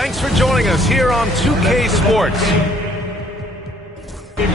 Thanks for joining us here on 2K Sports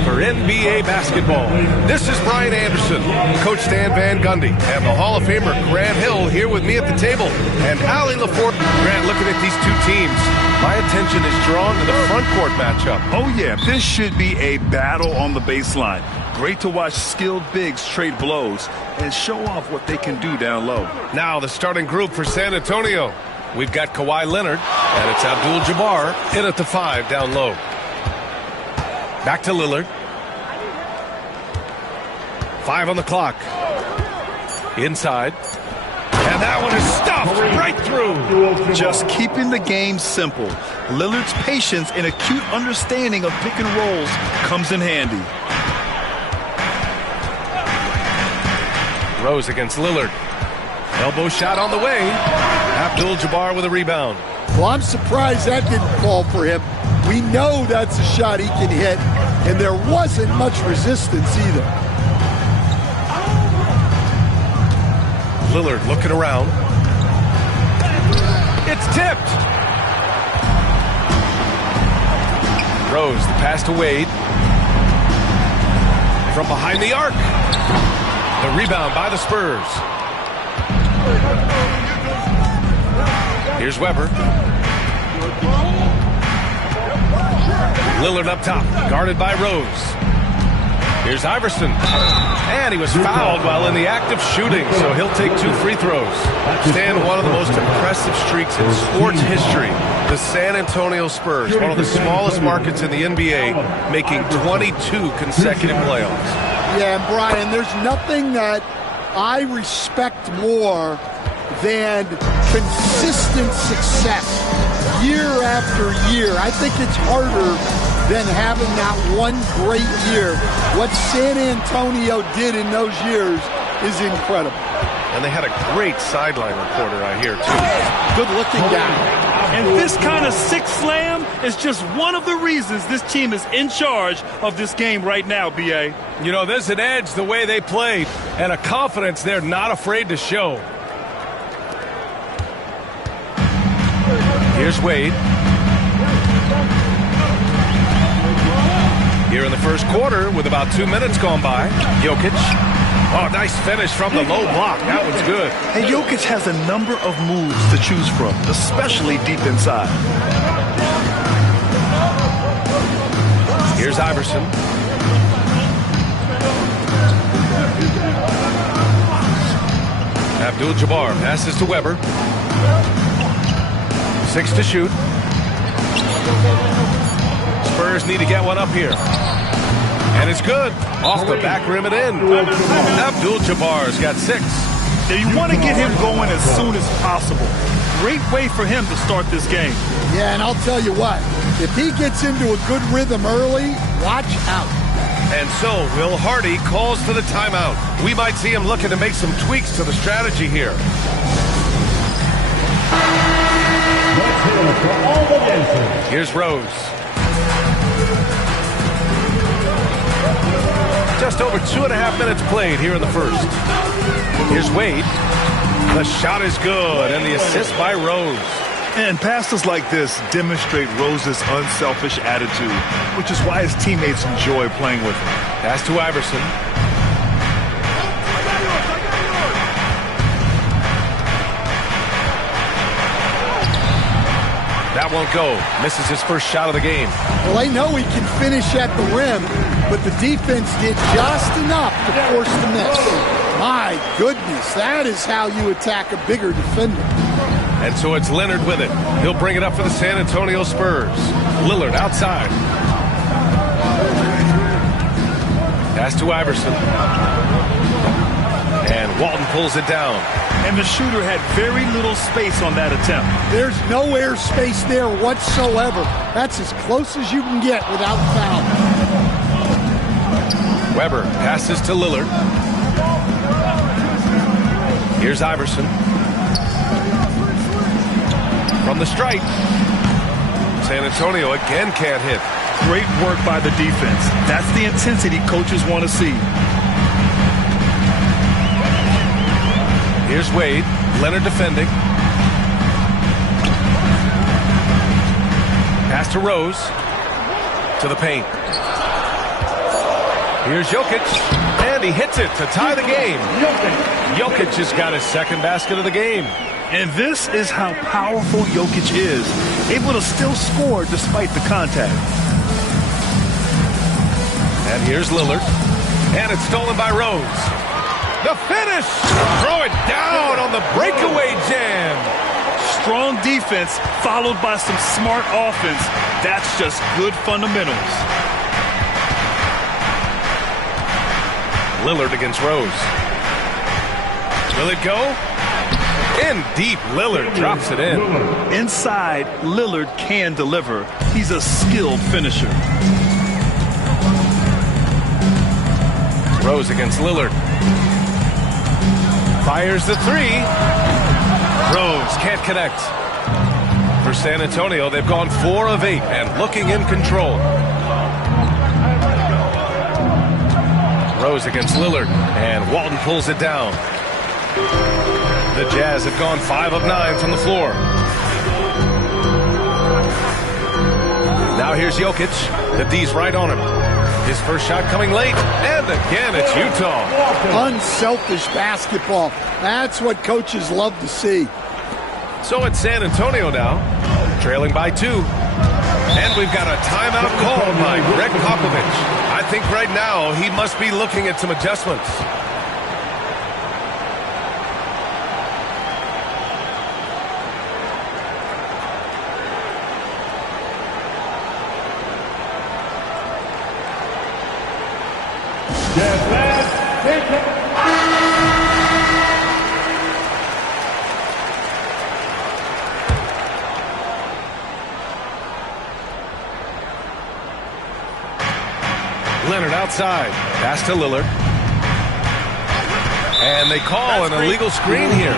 for NBA basketball. This is Brian Anderson, Coach Stan Van Gundy, and the Hall of Famer Grant Hill here with me at the table, and Allie LaForte. Grant, looking at these two teams, my attention is drawn to the front court matchup. Oh yeah, this should be a battle on the baseline. Great to watch skilled bigs trade blows and show off what they can do down low. Now the starting group for San Antonio. We've got Kawhi Leonard, and it's Abdul-Jabbar in at the 5 down low. Back to Lillard. 5 on the clock. Inside. And that one is stuffed right through. Just keeping the game simple. Lillard's patience and acute understanding of pick and rolls comes in handy. Rose against Lillard. Elbow shot on the way. Abdul-Jabbar with a rebound. Well, I'm surprised that didn't fall for him. We know that's a shot he can hit, and there wasn't much resistance either. Lillard looking around. It's tipped. Rose, the pass to Wade. From behind the arc. The rebound by the Spurs. Here's Weber. Lillard up top, guarded by Rose. Here's Iverson. And he was fouled while in the act of shooting, so he'll take 2 free throws. Stan, one of the most impressive streaks in sports history. The San Antonio Spurs, one of the smallest markets in the NBA, making 22 consecutive playoffs. Yeah, and Brian, there's nothing that I respect more than consistent success year after year. I think it's harder than having that one great year. What San Antonio did in those years is incredible. And they had a great sideline reporter, I hear, too. Good-looking guy. And this kind of sick slam is just one of the reasons this team is in charge of this game right now, B.A. You know, there's an edge the way they played and a confidence they're not afraid to show. Here's Wade. Here in the first quarter with about 2 minutes gone by. Jokic. Oh, nice finish from the low block. That one's good. And Jokic has a number of moves to choose from, especially deep inside. Here's Iverson. Abdul-Jabbar passes to Weber. 6 to shoot. Spurs need to get one up here. And it's good. Off the back rim and in. Abdul-Jabbar's got 6. Now you want to get him going as soon as possible. Great way for him to start this game. Yeah, and I'll tell you what. If he gets into a good rhythm early, watch out. And so Will Hardy calls for the timeout. We might see him looking to make some tweaks to the strategy here. Here's Rose. Just over 2.5 minutes played here in the first. Here's Wade. The shot is good, and the assist by Rose. And passes like this demonstrate Rose's unselfish attitude, which is why his teammates enjoy playing with him. Pass to Iverson. That won't go. Misses his first shot of the game. Well, I know he can finish at the rim, but the defense did just enough to force the miss. My goodness, that is how you attack a bigger defender. And so it's Leonard with it. He'll bring it up for the San Antonio Spurs. Lillard outside. Pass to Iverson. And Walton pulls it down. And the shooter had very little space on that attempt. There's no air space there whatsoever. That's as close as you can get without foul. Weber passes to Lillard. Here's Iverson. From the stripe. San Antonio again can't hit. Great work by the defense. That's the intensity coaches want to see. Here's Wade. Leonard defending. Pass to Rose. To the paint. Here's Jokic. And he hits it to tie the game. Jokic has got his second basket of the game. And this is how powerful Jokic is. Able to still score despite the contact. And here's Lillard. And it's stolen by Rose. The finish. Throw it down on the breakaway jam. Strong defense followed by some smart offense. That's just good fundamentals. Lillard against Rose. Will it go? In deep, Lillard drops it in. Inside, Lillard can deliver. He's a skilled finisher. Rose against Lillard. Fires the three. Rose can't connect. For San Antonio, they've gone 4 of 8 and looking in control. Rose against Lillard, and Walton pulls it down. The Jazz have gone 5 of 9 from the floor. Now here's Jokic. The D's right on him. His first shot coming late, and again it's Utah. Unselfish basketball. That's what coaches love to see. So it's San Antonio now, trailing by 2. And we've got a timeout called by Greg Popovich. I think right now he must be looking at some adjustments. Leonard outside. Pass to Lillard. And they call an illegal screen here.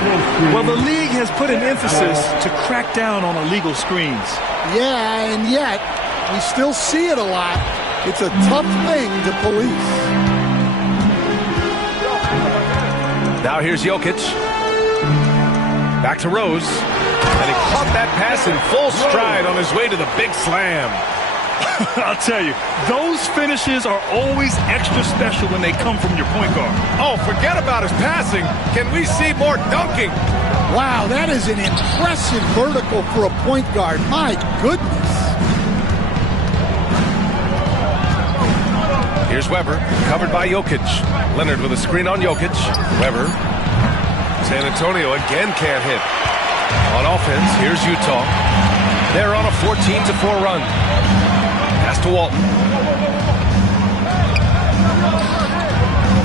Well, the league has put an emphasis to crack down on illegal screens. Yeah, and yet we still see it a lot. It's a tough thing to police. Now here's Jokic. Back to Rose. And he caught that pass in full stride on his way to the big slam. I'll tell you, those finishes are always extra special when they come from your point guard. Oh, forget about his passing. Can we see more dunking? Wow, that is an impressive vertical for a point guard. My goodness. Here's Weber, covered by Jokic. Leonard with a screen on Jokic. Weber. San Antonio again can't hit. On offense, here's Utah. They're on a 14-4 run. Pass to Walton.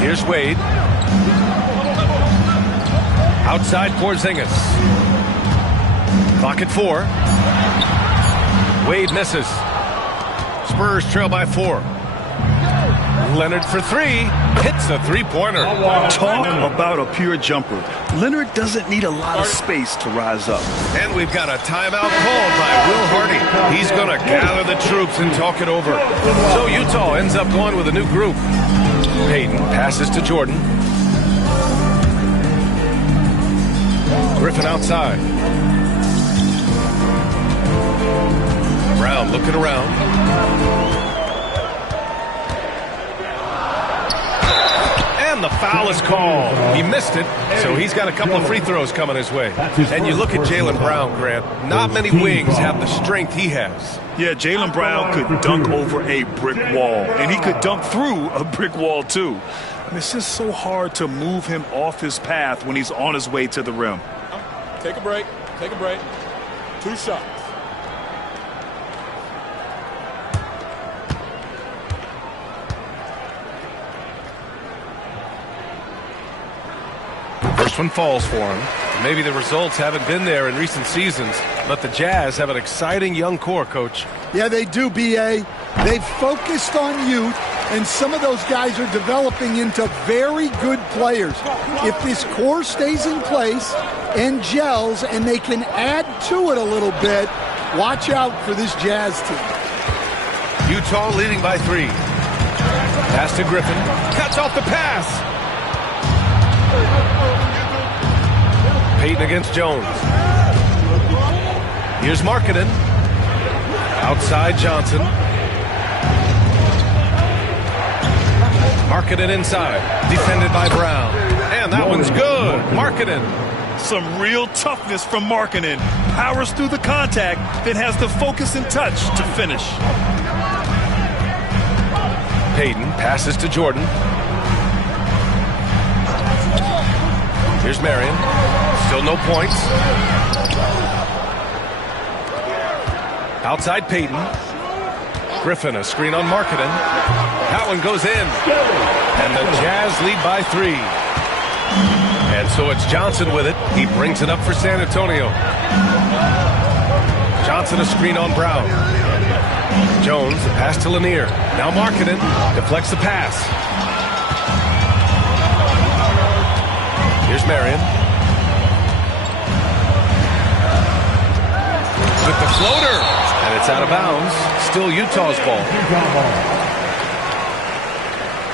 Here's Wade. Outside Porzingis. Clock at 4. Wade misses. Spurs trail by 4. Leonard for 3. Hits a three-pointer. Talk about a pure jumper. Leonard doesn't need a lot of space to rise up. And we've got a timeout called by Will Hardy. He's going to gather the troops and talk it over. So Utah ends up going with a new group. Payton passes to Jordan. Griffin outside. Brown looking around. And the foul is called. He missed it, so he's got a couple of free throws coming his way. And you look at Jaylen Brown, Grant. Not many wings have the strength he has. Yeah, Jaylen Brown could dunk over a brick wall, and he could dunk through a brick wall, too. And it's just so hard to move him off his path when he's on his way to the rim. Take a break. Take a break. 2 shots. First one falls for him. Maybe the results haven't been there in recent seasons, but the Jazz have an exciting young core, Coach. Yeah, they do, B.A. They've focused on youth, and some of those guys are developing into very good players. If this core stays in place and gels and they can add to it a little bit, watch out for this Jazz team. Utah leading by 3. Pass to Griffin. Cuts off the pass. Payton against Jones. Here's Markkanen. Outside Johnson. Marketed inside. Defended by Brown. And that one's good. Marketed. Some real toughness from Markkanen. Powers through the contact, then has the focus and touch to finish. Payton passes to Jordan. Here's Marion. Still no points. Outside Payton. Griffin, a screen on Markkanen. That one goes in. And the Jazz lead by 3. And so it's Johnson with it. He brings it up for San Antonio. Johnson a screen on Brown. Jones, the pass to Lanier. Now Markkanen deflects the pass. Here's Marion. With the floater. And it's out of bounds. Still Utah's ball.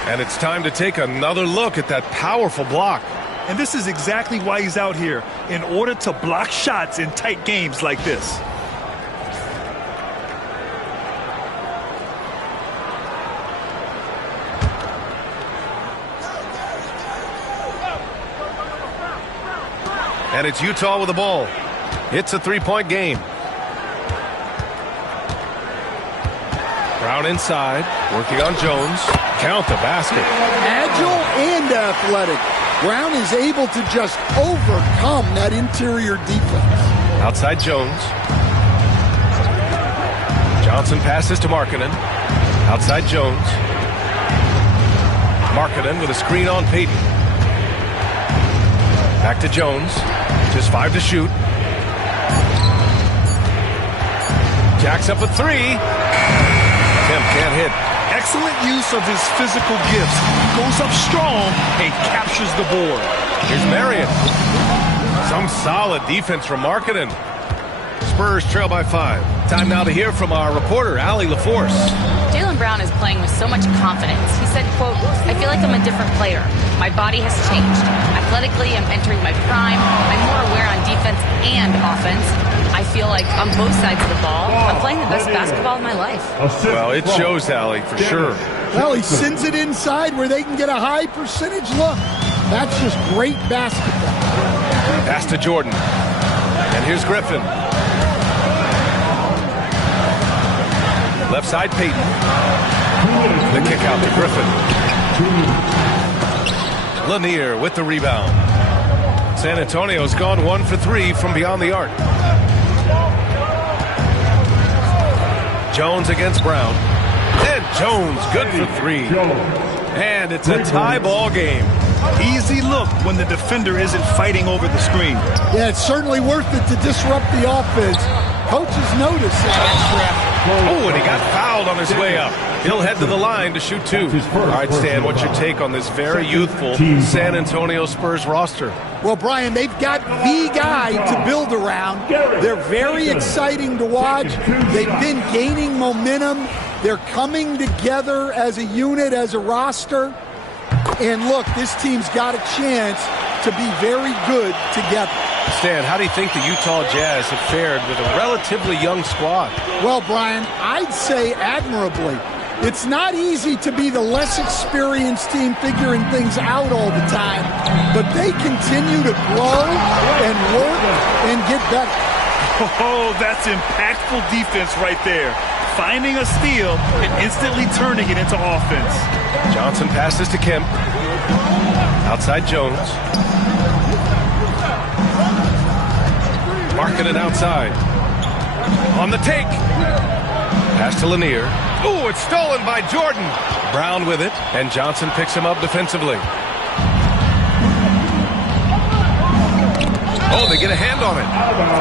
And it's time to take another look at that powerful block. And this is exactly why he's out here, in order to block shots in tight games like this. And it's Utah with the ball. It's a 3-point game. Brown inside, working on Jones. Count the basket. Agile and athletic. Brown is able to just overcome that interior defense. Outside Jones. Johnson passes to Markkanen. Outside Jones. Markkanen with a screen on Payton. Back to Jones. Just 5 to shoot. Jacks up a 3. Kemp can't hit. Excellent use of his physical gifts. Goes up strong and captures the board. Here's Marion. Some solid defense from Markkanen. Spurs trail by 5. Time now to hear from our reporter, Allie LaForce. Jaylen Brown is playing with so much confidence. He said, quote, "I feel like I'm a different player. My body has changed. Athletically, I'm entering my prime. I'm more aware on defense and offense. I feel like on both sides of the ball, I'm playing the best basketball of my life." Well, it shows, Allie, for sure. Well, he sends it inside where they can get a high percentage look. That's just great basketball. Pass to Jordan. And here's Griffin. Left side, Payton. The kick out to Griffin. Lanier with the rebound. San Antonio's gone 1 for 3 from beyond the arc. Jones against Brown. And Jones good for 3. And it's a tie ball game. Easy look when the defender isn't fighting over the screen. Yeah, it's certainly worth it to disrupt the offense. Coaches notice that. Oh, and he got fouled on his way up. He'll head to the line to shoot 2. All right, Stan, what's your take on this very youthful San Antonio Spurs roster? Well, Brian, they've got the guy to build around. They're very exciting to watch. They've been gaining momentum. They're coming together as a unit, as a roster. And look, this team's got a chance to be very good together. Stan, how do you think the Utah Jazz have fared with a relatively young squad? Well, Brian, I'd say admirably. It's not easy to be the less experienced team figuring things out all the time, but they continue to grow and work and get better. Oh, that's impactful defense right there. Finding a steal and instantly turning it into offense. Johnson passes to Kemp. Outside Jones. Markkanen outside. On the take. Pass to Lanier. Ooh, it's stolen by Jordan. Brown with it, and Johnson picks him up defensively. Oh, they get a hand on it.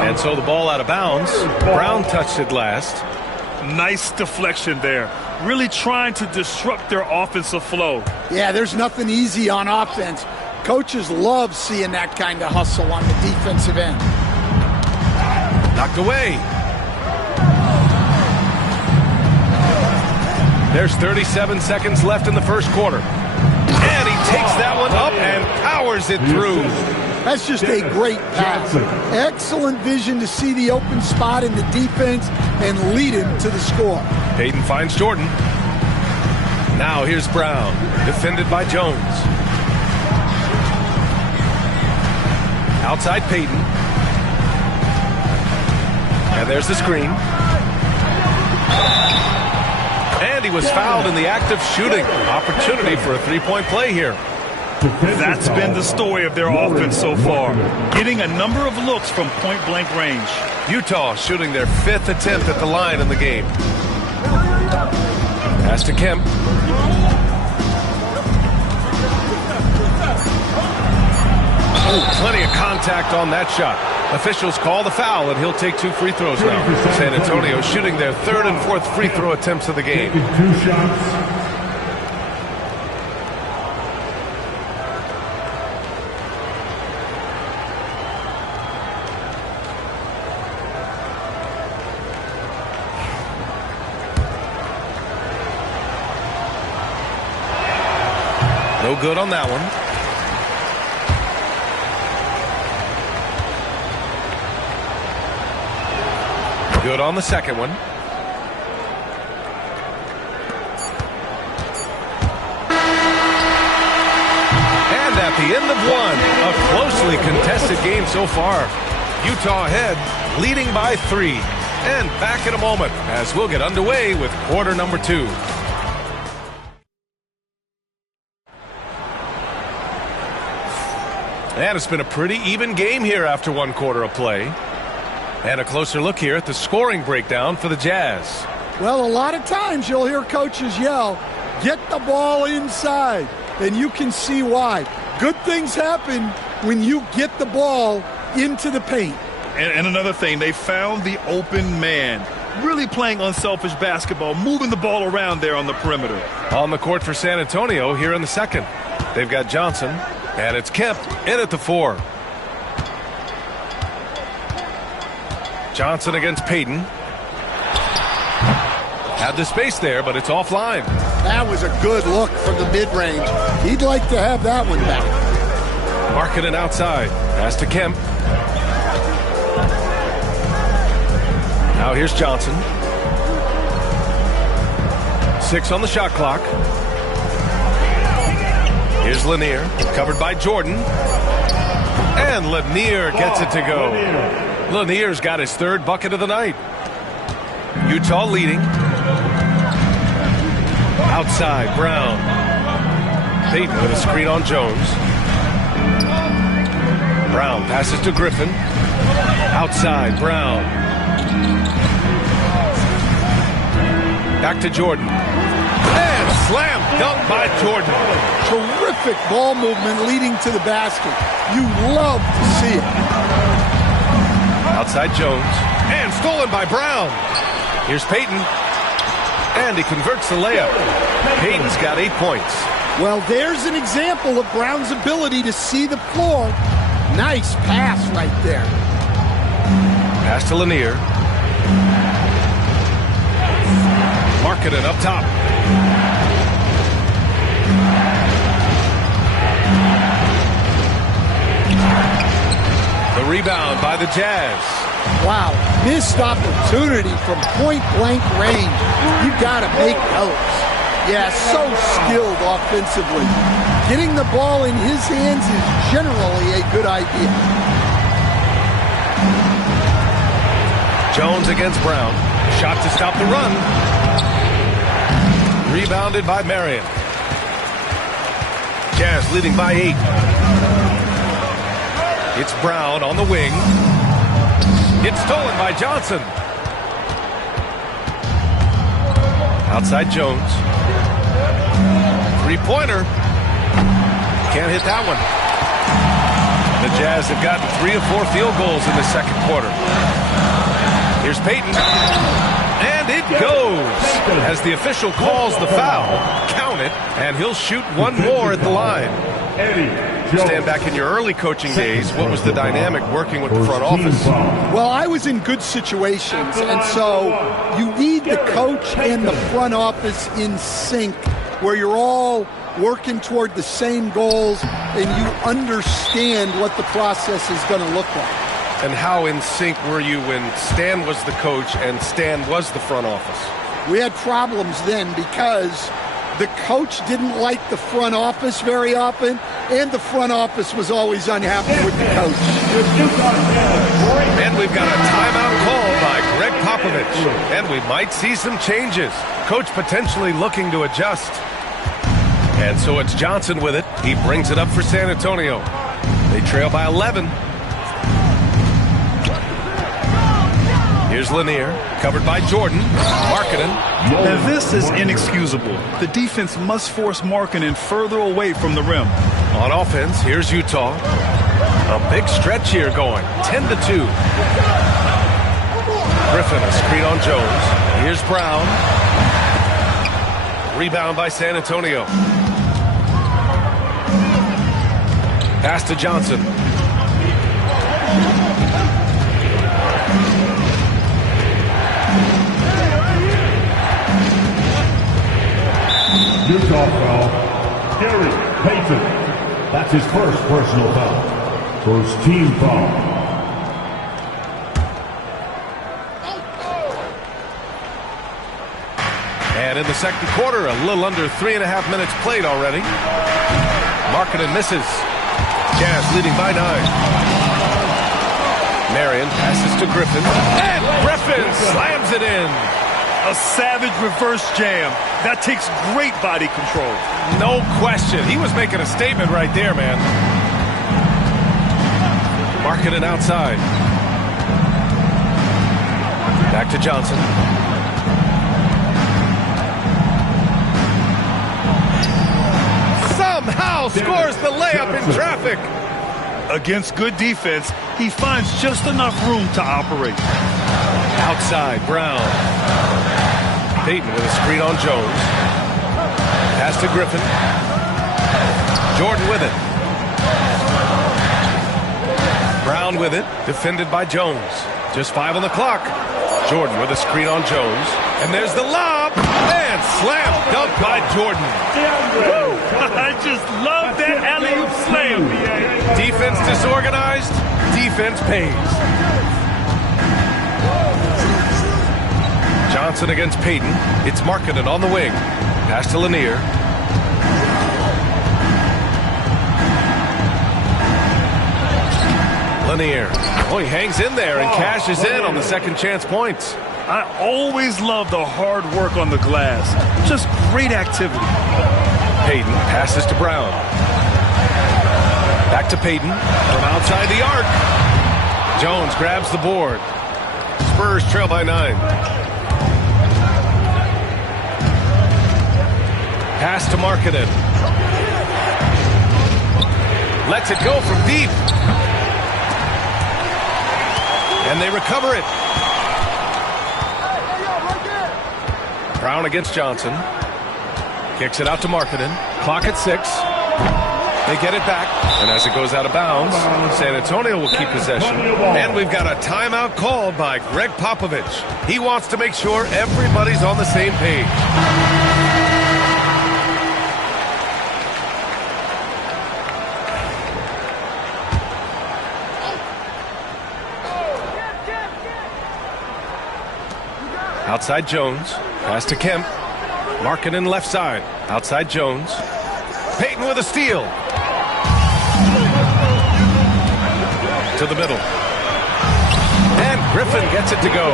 And so the ball out of bounds. Brown touched it last. Nice deflection there. Really trying to disrupt their offensive flow. Yeah, there's nothing easy on offense. Coaches love seeing that kind of hustle on the defensive end. Knocked away. There's 37 seconds left in the first quarter. And he takes that one up and powers it through. That's just a great pass. Excellent vision to see the open spot in the defense and lead him to the score. Payton finds Jordan. Now here's Brown, defended by Jones. Outside Payton. And there's the screen. And he was fouled in the act of shooting. Opportunity for a three-point play here. That's been the story of their offense so far. Getting a number of looks from point-blank range. Utah shooting their 5th attempt at the line in the game. Pass to Kemp. Oh, plenty of contact on that shot. Officials call the foul, and he'll take 2 free throws now. San Antonio shooting their 3rd and 4th free throw attempts of the game. 2 shots. No good on that one. Good on the second one. And at the end of one, a closely contested game so far. Utah ahead, leading by 3. And back in a moment as we'll get underway with quarter number 2. And it's been a pretty even game here after 1 quarter of play. And a closer look here at the scoring breakdown for the Jazz. Well, a lot of times you'll hear coaches yell, get the ball inside, and you can see why. Good things happen when you get the ball into the paint. And another thing, they found the open man. Really playing unselfish basketball, moving the ball around there on the perimeter. On the court for San Antonio here in the second. They've got Johnson, and it's Kemp in at the 4. Johnson against Payton. Had the space there, but it's offline. That was a good look from the mid-range. He'd like to have that one back. Marking it outside. Pass to Kemp. Now here's Johnson. 6 on the shot clock. Here's Lanier, covered by Jordan. And Lanier gets it to go. Lanier's got his 3rd bucket of the night. Utah leading. Outside, Brown. Payton with a screen on Jones. Brown passes to Griffin. Outside, Brown. Back to Jordan. And slam dunk by Jordan. Terrific ball movement leading to the basket. You love to see it. Outside Jones. And stolen by Brown. Here's Payton. And he converts the layup. Payton's got 8 points. Well, there's an example of Brown's ability to see the floor. Nice pass right there. Pass to Lanier. Marking it up top. The rebound by the Jazz. Wow, missed opportunity from point-blank range. You got to make those. Yeah, so skilled offensively. Getting the ball in his hands is generally a good idea. Jones against Brown. Shot to stop the run. Rebounded by Marion. Jazz leading by 8. It's Brown on the wing. It's stolen by Johnson. Outside Jones. 3-pointer. Can't hit that one. The Jazz have gotten 3 of 4 field goals in the second quarter. Here's Payton. And it goes. As the official calls the foul, count it, and he'll shoot 1 more at the line. Stand back in your early coaching days. What was the dynamic working with the front office? Well, I was in good situations, and so you need the coach and the front office in sync where you're all working toward the same goals and you understand what the process is going to look like. And how in sync were you when Stan was the coach and Stan was the front office? We had problems then because the coach didn't like the front office very often, and the front office was always unhappy with the coach. And we've got a timeout called by Greg Popovich. And we might see some changes. Coach potentially looking to adjust. And so it's Johnson with it. He brings it up for San Antonio. They trail by 11. Here's Lanier, covered by Jordan. Markkanen. Now this is inexcusable. The defense must force Markkanen further away from the rim. On offense, here's Utah. A big stretch here going, 10-2. Griffin, a screen on Jones. Here's Brown. Rebound by San Antonio. Pass to Johnson. Utah foul, Gary Payton. That's his first personal foul. First team foul. And in the second quarter, a little under 3.5 minutes played already. Markkanen misses. Jazz leading by 9. Marion passes to Griffin. And Griffin slams it in. A savage reverse jam. That takes great body control. No question. He was making a statement right there, man. Markkanen outside. Back to Johnson. Somehow scores the layup in traffic. Against good defense, he finds just enough room to operate. Outside, Brown. Payton with a screen on Jones. Pass to Griffin. Jordan with it. Brown with it. Defended by Jones. Just 5 on the clock. Jordan with a screen on Jones. And there's the lob. And slam dunk by Jordan. I just love that alley-oop slam. Defense disorganized. Defense pays. Johnson against Payton. It's Markkanen on the wing. Pass to Lanier. Lanier. Oh, he hangs in there and cashes in on the second chance points. I always love the hard work on the glass. Just great activity. Payton passes to Brown. Back to Payton from outside the arc. Jones grabs the board. Spurs trail by 9. Pass to Markkanen. Lets it go from deep. And they recover it. Brown against Johnson. Kicks it out to Markkanen. Clock at 6. They get it back. And as it goes out of bounds, San Antonio will keep possession. And we've got a timeout called by Greg Popovich. He wants to make sure everybody's on the same page. Outside Jones. Pass to Kemp. Markkanen left side. Outside Jones. Payton with a steal. To the middle. And Griffin gets it to go.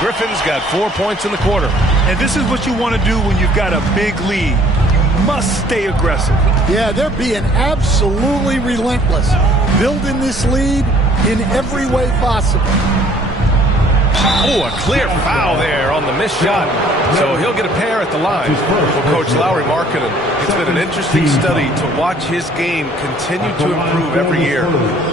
Griffin's got 4 points in the quarter. And this is what you want to do when you've got a big lead. You must stay aggressive. Yeah, they're being absolutely relentless. Building this lead in every way possible. Oh, a clear foul there on the missed shot. So he'll get a pair at the line. Well, Coach Lowry Markkanen, it's been an interesting study to watch his game continue to improve every year.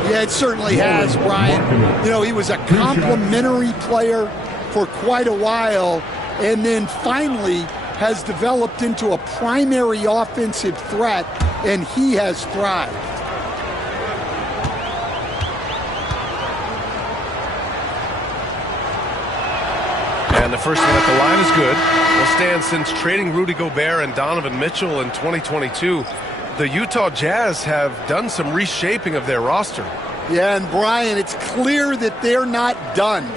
Yeah, it certainly has, Brian. You know, he was a complimentary player for quite a while, and then finally has developed into a primary offensive threat, and he has thrived. And the first one at the line is good. Well, Stan, since trading Rudy Gobert and Donovan Mitchell in 2022, the Utah Jazz have done some reshaping of their roster. Yeah, and Brian, it's clear that they're not done.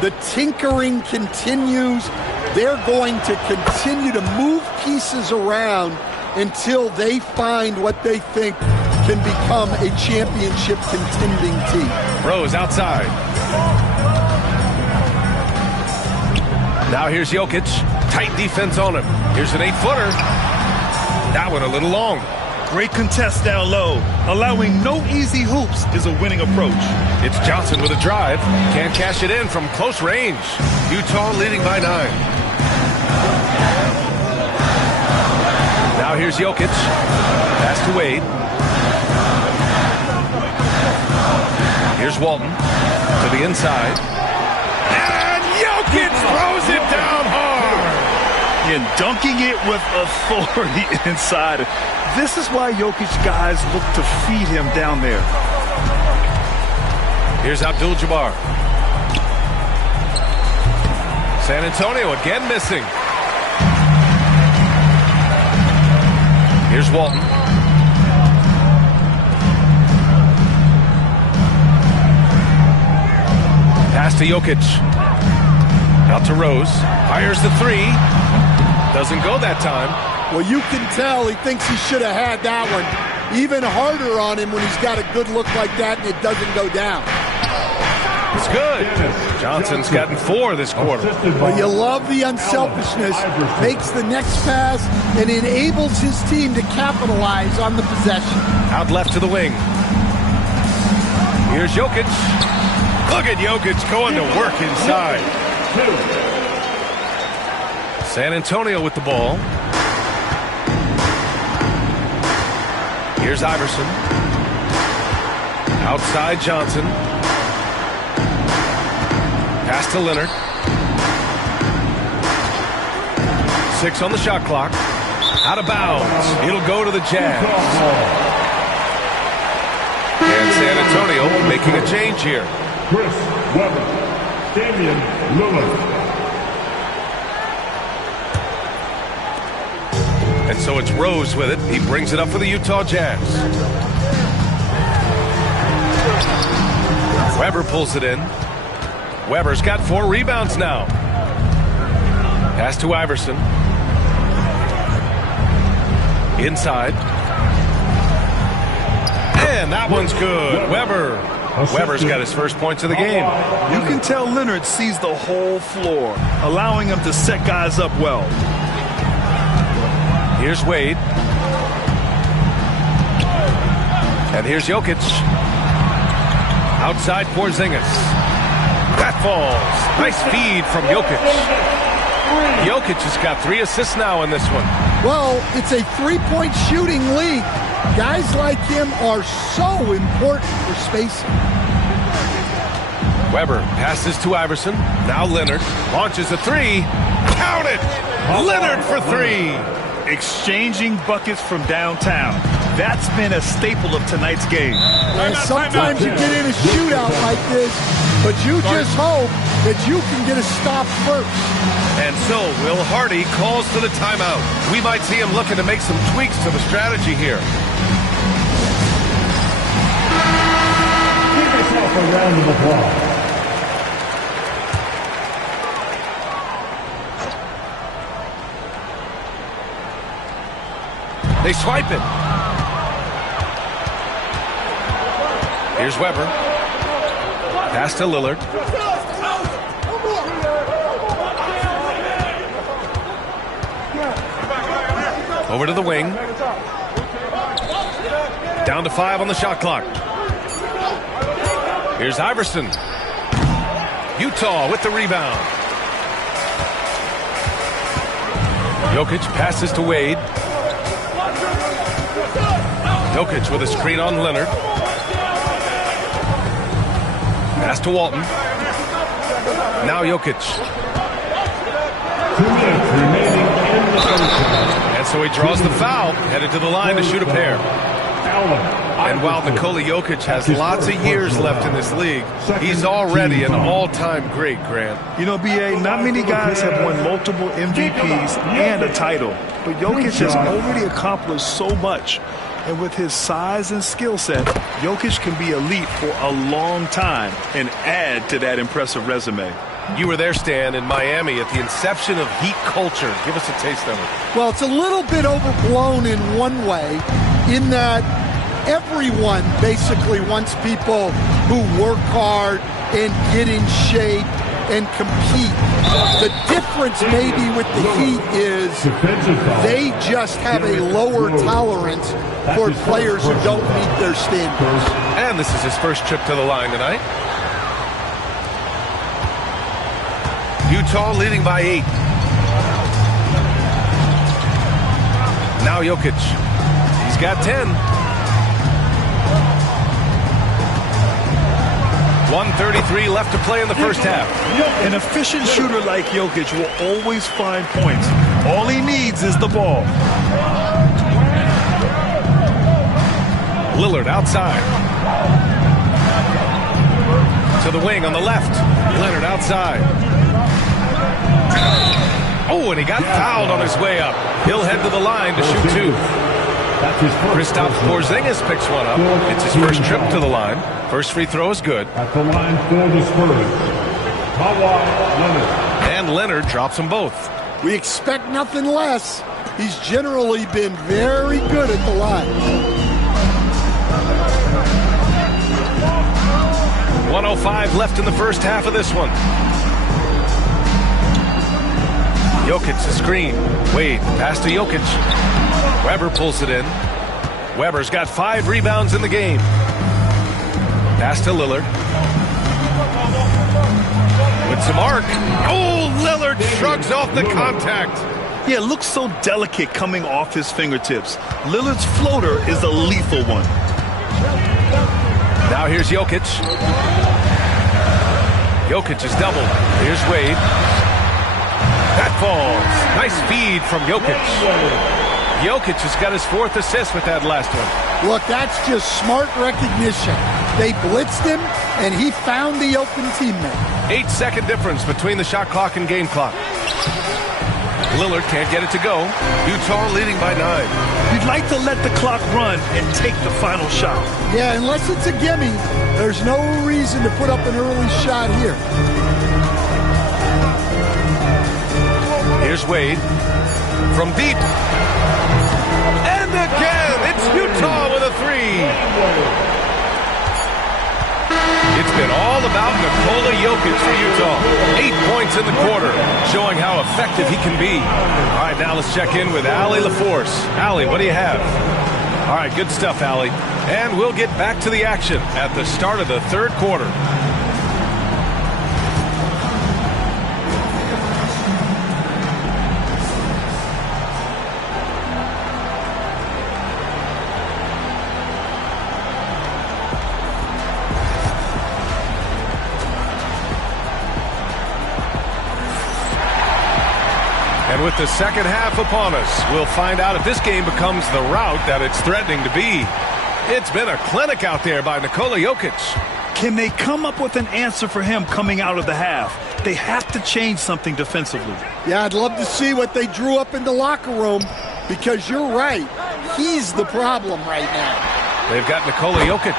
The tinkering continues. They're going to continue to move pieces around until they find what they think can become a championship contending team. Rose outside. Now here's Jokic. Tight defense on him. Here's an 8-footer. That one a little long. Great contest down low. Allowing no easy hoops is a winning approach. It's Johnson with a drive. Can't cash it in from close range. Utah leading by 9. Now here's Jokic. Pass to Wade. Here's Walton to the inside. And Jokic throws it down hard. And dunking it with authority inside. This is why Jokic guys look to feed him down there. Here's Abdul-Jabbar. San Antonio again missing. Here's Walton. Pass to Jokic. Out to Rose. Fires the 3. Doesn't go that time. Well, you can tell he thinks he should have had that one. Even harder on him when he's got a good look like that and it doesn't go down. It's good. Johnson's gotten 4 this quarter. Well, you love the unselfishness. Makes the next pass and enables his team to capitalize on the possession. Out left to the wing. Here's Jokic. Look at Jokic going to work inside. San Antonio with the ball. Here's Iverson. Outside Johnson. Pass to Leonard. 6 on the shot clock. Out of bounds. It'll go to the Jazz. And San Antonio making a change here. Chris Webber, Damian Lillard. And so it's Rose with it. He brings it up for the Utah Jazz. Webber pulls it in. Webber's got 4 rebounds now. Pass to Iverson. Inside. And that one's good. Webber's got his first points of the game. You can tell Leonard sees the whole floor, allowing him to set guys up well. Here's Wade. And here's Jokic. Outside Porzingis. That falls. Nice feed from Jokic. Jokic has got 3 assists now in this one. Well, it's a 3-point shooting league. Guys like him are so important for spacing. Webber passes to Iverson. Now Leonard launches a 3. Count it! Leonard for 3. Exchanging buckets from downtown. That's been a staple of tonight's game. And sometimes you get in a shootout like this, but you just hope that you can get a stop first. And so Will Hardy calls for the timeout. We might see him looking to make some tweaks to the strategy here. Give yourself a round of applause. They swipe it. Here's Webber. Pass to Lillard. Over to the wing. Down to 5 on the shot clock. Here's Iverson. Utah with the rebound. Jokic passes to Wade. Jokic with a screen on Leonard. Pass to Walton. Now Jokic. 2 minutes remaining in the third. And so he draws the foul, headed to the line to shoot a pair. And while Nikola Jokic has lots of years left in this league, he's already an all-time great, Grant. You know, B.A., not many guys have won multiple MVPs and a title, but Jokic has already accomplished so much. And with his size and skill set, Jokic can be elite for a long time and add to that impressive resume. You were there, Stan, in Miami at the inception of Heat culture. Give us a taste of it. Well, it's a little bit overblown in one way, in that everyone basically wants people who work hard and get in shape and compete. The difference maybe with the Heat is they just have a lower tolerance for players who don't meet their standards. And this is his first trip to the line tonight. Utah leading by 8. Now Jokic. He's got 10. 1:33 left to play in the first half. An efficient shooter like Jokic will always find points. All he needs is the ball. Lillard outside. To the wing on the left. Leonard outside. Oh, and he got fouled on his way up. He'll head to the line to shoot 2. Kristaps Porzingis picks one up. It's his first trip to the line. First free throw is good. At the line for the Spurs, Kawhi Leonard. And Leonard drops them both. We expect nothing less. He's generally been very good at the line. 1:05 left in the first half of this one. Jokic the screen. Wade pass to Jokic. Weber pulls it in. Weber's got 5 rebounds in the game. Pass to Lillard. With some arc. Oh, Lillard shrugs off the contact. Yeah, it looks so delicate coming off his fingertips. Lillard's floater is a lethal one. Now here's Jokic. Jokic is doubled. Here's Wade. That falls. Nice feed from Jokic. Jokic has got his 4th assist with that last one. Look, that's just smart recognition. They blitzed him, and he found the open teammate. 8-second difference between the shot clock and game clock. Lillard can't get it to go. Utah leading by 9. You'd like to let the clock run and take the final shot. Yeah, unless it's a gimme, there's no reason to put up an early shot here. Here's Wade from deep. And again, it's Utah with a 3. It's been all about Nikola Jokic for Utah. 8 points in the quarter, showing how effective he can be. All right, now let's check in with Allie LaForce. Allie, what do you have? All right, good stuff, Allie. And we'll get back to the action at the start of the third quarter. And with the second half upon us, we'll find out if this game becomes the rout that it's threatening to be. It's been a clinic out there by Nikola Jokic. Can they come up with an answer for him coming out of the half? They have to change something defensively. Yeah, I'd love to see what they drew up in the locker room, because you're right. He's the problem right now. They've got Nikola Jokic.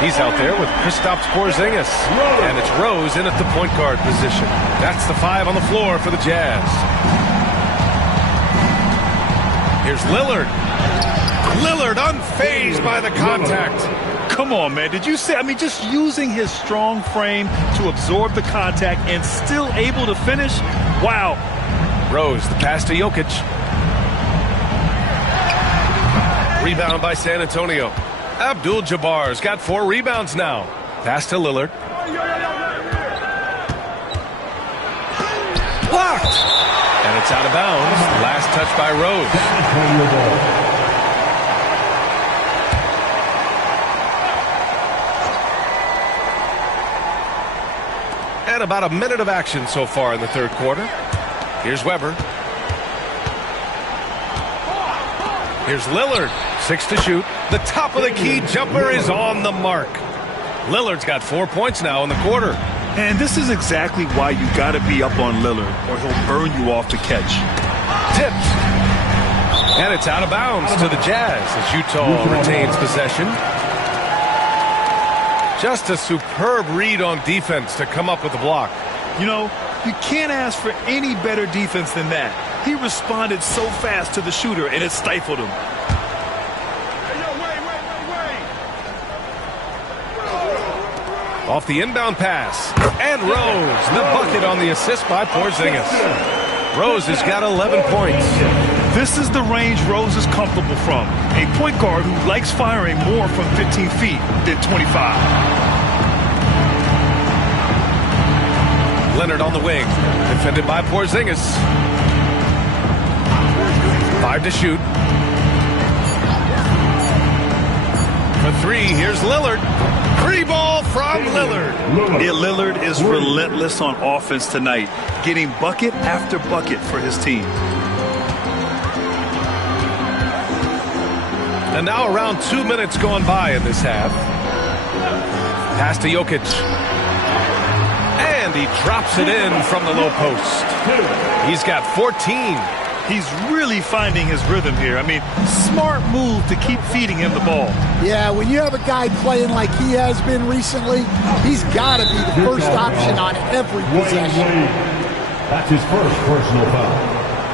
He's out there with Kristaps Porzingis. And it's Rose in at the point guard position. That's the 5 on the floor for the Jazz. Here's Lillard. Lillard unfazed by the contact. Come on, man. Did you see? I mean, just using his strong frame to absorb the contact and still able to finish. Wow. Rose, the pass to Jokic. Rebound by San Antonio. Abdul-Jabbar's got 4 rebounds now. Pass to Lillard. Blocked. And it's out of bounds. Last touch by Rose. And about a minute of action so far in the third quarter. Here's Weber. Here's Lillard. 6 to shoot. The top of the key jumper is on the mark. Lillard's got 4 points now in the quarter. And this is exactly why you got to be up on Lillard, or he'll burn you off the catch. Tipped. And it's out of bounds to the Jazz as Utah retains possession. Just a superb read on defense to come up with the block. You know, you can't ask for any better defense than that. He responded so fast to the shooter, and it stifled him. Off the inbound pass. And Rose, the bucket on the assist by Porzingis. Rose has got 11 points. This is the range Rose is comfortable from. A point guard who likes firing more from 15 feet than 25. Leonard on the wing. Defended by Porzingis. 5 to shoot. For 3, here's Lillard. Free ball from Lillard. Yeah, Lillard is relentless on offense tonight, getting bucket after bucket for his team. And now around 2 minutes gone by in this half. Pass to Jokic. And he drops it in from the low post. He's got 14. He's really finding his rhythm here. I mean, smart move to keep feeding him the ball. Yeah, when you have a guy playing like he has been recently, he's got to be the first option on every possession. That's his first personal foul.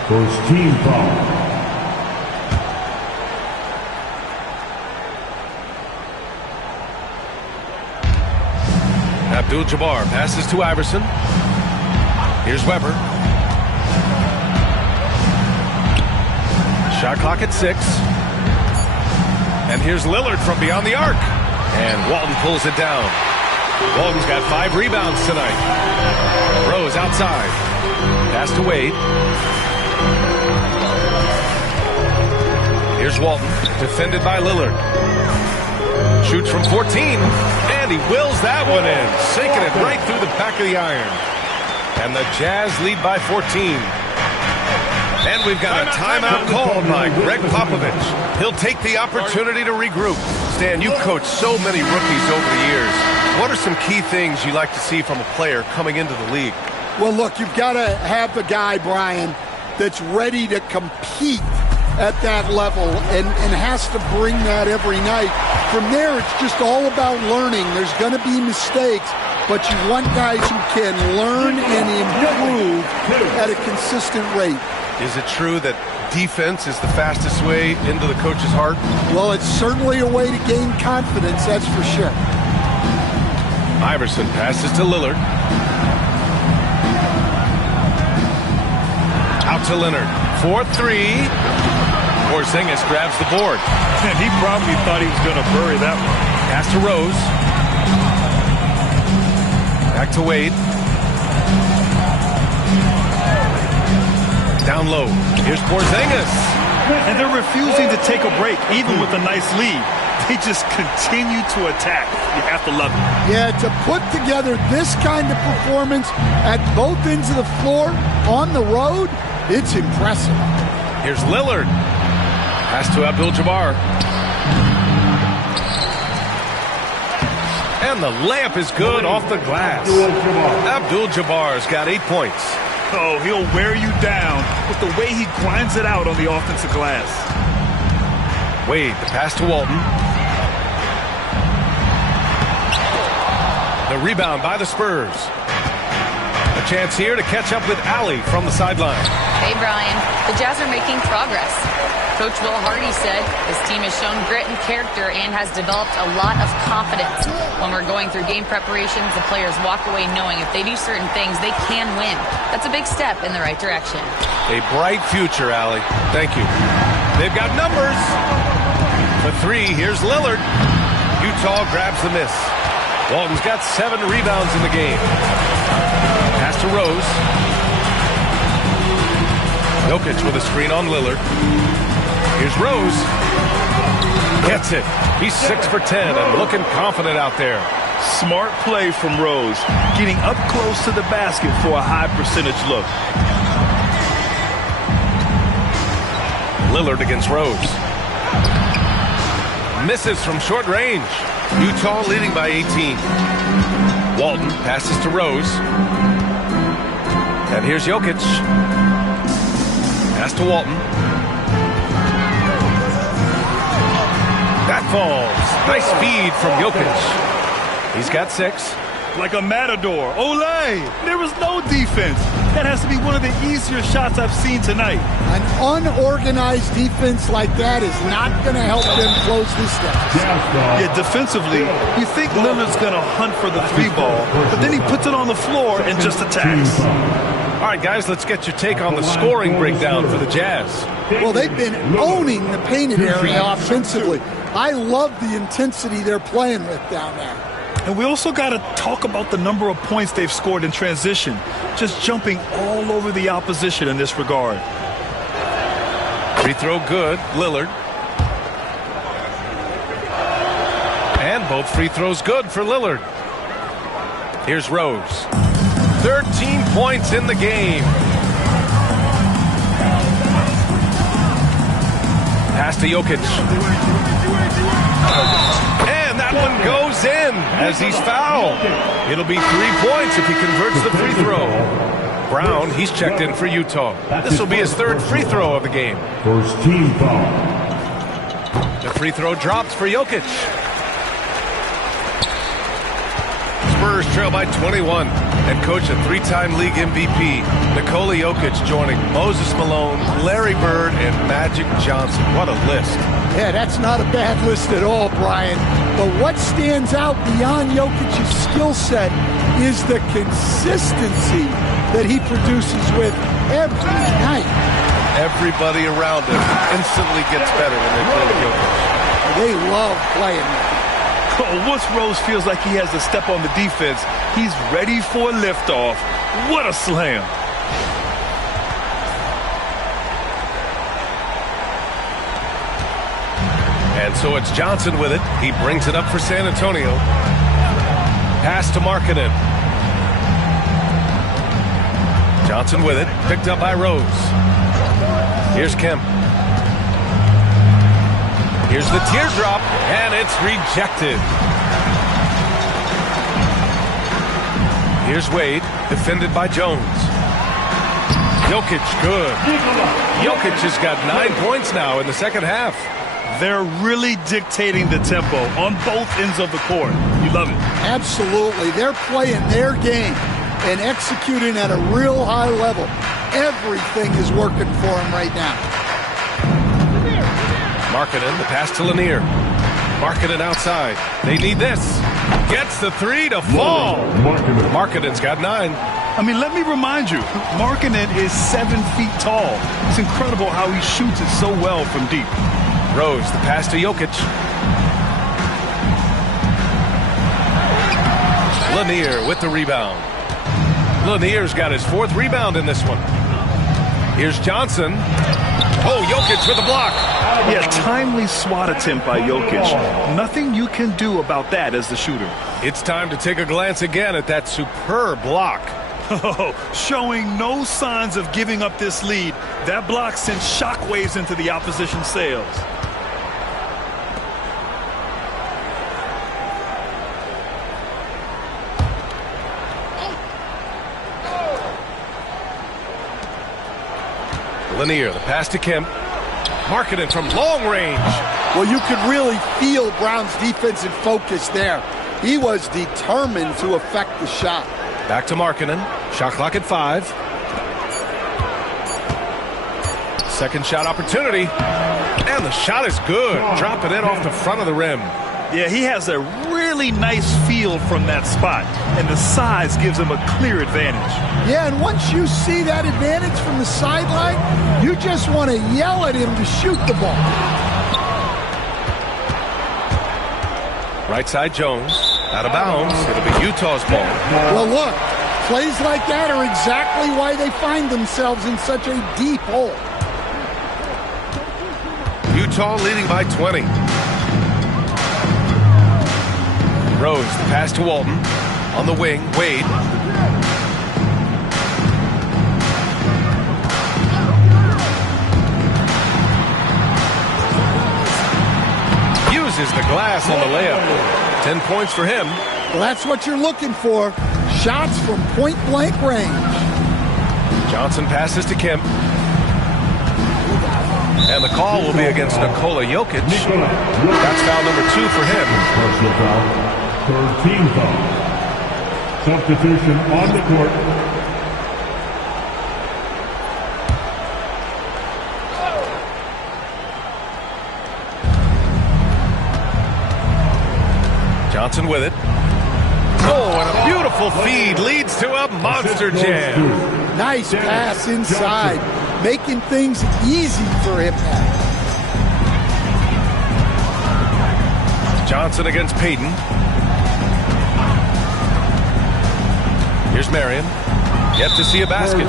First team foul. Abdul-Jabbar passes to Iverson. Here's Weber. Shot clock at 6. And here's Lillard from beyond the arc. And Walton pulls it down. Walton's got 5 rebounds tonight. Rose outside. Pass to Wade. Here's Walton, defended by Lillard. Shoots from 14. And he wills that one in, sinking it right through the back of the iron. And the Jazz lead by 14. And we've got a timeout called by Greg Popovich. He'll take the opportunity to regroup. Stan, you coached so many rookies over the years. What are some key things you like to see from a player coming into the league? Well, look, you've got to have the guy, Brian, that's ready to compete at that level and has to bring that every night. From there, it's just all about learning. There's going to be mistakes, but you want guys who can learn and improve at a consistent rate. Is it true that defense is the fastest way into the coach's heart? Well, it's certainly a way to gain confidence, that's for sure. Iverson passes to Lillard. Out to Leonard. 4-3. Porzingis grabs the board. And he probably thought he was going to bury that one. Pass to Rose. Back to Wade. Down low. Here's Porzingis. And they're refusing to take a break, even with a nice lead. They just continue to attack. You have to love it. Yeah, to put together this kind of performance at both ends of the floor on the road, it's impressive. Here's Lillard. Pass to Abdul-Jabbar. And the layup is good off the glass. Abdul-Jabbar's got 8 points. Oh, he'll wear you down with the way he grinds it out on the offensive glass. Wade, the pass to Walton. The rebound by the Spurs. A chance here to catch up with Allie from the sideline. Hey, Brian. The Jazz are making progress. Coach Will Hardy said his team has shown grit and character and has developed a lot of confidence. When we're going through game preparations, the players walk away knowing if they do certain things, they can win. That's a big step in the right direction. A bright future, Allie. Thank you. They've got numbers. For 3, here's Lillard. Utah grabs the miss. Walton's got 7 rebounds in the game. Pass to Rose. Jokic with a screen on Lillard. Here's Rose. Gets it. He's 6 for 10 and looking confident out there. Smart play from Rose, getting up close to the basket for a high percentage look. Lillard against Rose. Misses from short range. Utah leading by 18. Walton passes to Rose. And here's Jokic. Pass to Walton. That falls. Nice feed from Jokic. He's got 6. Like a matador. Olay! There was no defense. That has to be one of the easier shots I've seen tonight. An unorganized defense like that is not going to help them close this deficit. Yeah, defensively, you think Lillard's going to hunt for the 3-ball, but then he puts it on the floor and just attacks. All right, guys, let's get your take on the scoring breakdown for the Jazz. Well, they've been owning the painted area offensively. I love the intensity they're playing with down there. And we also got to talk about the number of points they've scored in transition, just jumping all over the opposition in this regard. Free throw good, Lillard. And both free throws good for Lillard. Here's Rose. 13 points in the game. Pass to Jokic. And that one goes in as he's fouled. It'll be 3 points if he converts the free throw. Brown, he's checked in for Utah. This will be his 3rd free throw of the game. First team foul. The free throw drops for Jokic. Spurs trail by 21. And coach, a 3-time league MVP, Nikola Jokic joining Moses Malone, Larry Bird, and Magic Johnson. What a list. Yeah, that's not a bad list at all, Brian. But what stands out beyond Jokic's skill set is the consistency that he produces with every night. Everybody around him instantly gets better when they play with Jokic. They love playing with him. Once Rose feels like he has to step on the defense, he's ready for a liftoff. What a slam. And so it's Johnson with it. He brings it up for San Antonio. Pass to Markkanen. Johnson with it. Picked up by Rose. Here's Kemp. Here's the teardrop, and it's rejected. Here's Wade, defended by Jones. Jokic, good. Jokic has got 9 points now in the second half. They're really dictating the tempo on both ends of the court. You love it. Absolutely. They're playing their game and executing at a real high level. Everything is working for them right now. Markkanen, the pass to Lanier. Markkanen outside. They need this. Gets the 3 to fall. Markkanen's got 9. I mean, let me remind you, Markkanen is 7 feet tall. It's incredible how he shoots it so well from deep. Rose, the pass to Jokic. Lanier with the rebound. Lanier's got his 4th rebound in this one. Here's Johnson. Oh, Jokic with a block. Yeah, timely swat attempt by Jokic. Nothing you can do about that as the shooter. It's time to take a glance again at that superb block. Oh, showing no signs of giving up this lead. That block sends shockwaves into the opposition sails. Lanier, the pass to Kemp. Markkanen from long range. Well, you could really feel Brown's defensive focus there. He was determined to affect the shot. Back to Markkanen. Shot clock at 5. Second shot opportunity. And the shot is good. Dropping it off the front of the rim. Yeah, he has a really nice feel from that spot, and the size gives him a clear advantage. Yeah, and once you see that advantage from the sideline, you just want to yell at him to shoot the ball. Right side Jones. Out of bounds. It'll be Utah's ball. Well, look, plays like that are exactly why they find themselves in such a deep hole. Utah leading by 20. Rose, the pass to Walton. On the wing, Wade. Uses misses the glass on the layup. 10 points for him. Well, that's what you're looking for. Shots from point-blank range. Johnson passes to Kemp. And the call will be against Nikola Jokic. That's foul number 2 for him. Personal foul. Third team foul. Substitution on the court. Johnson with it. Oh, and a beautiful feed leads to a monster jam. Nice pass inside, making things easy for him now. Johnson against Payton. Here's Marion. Yet to see a basket.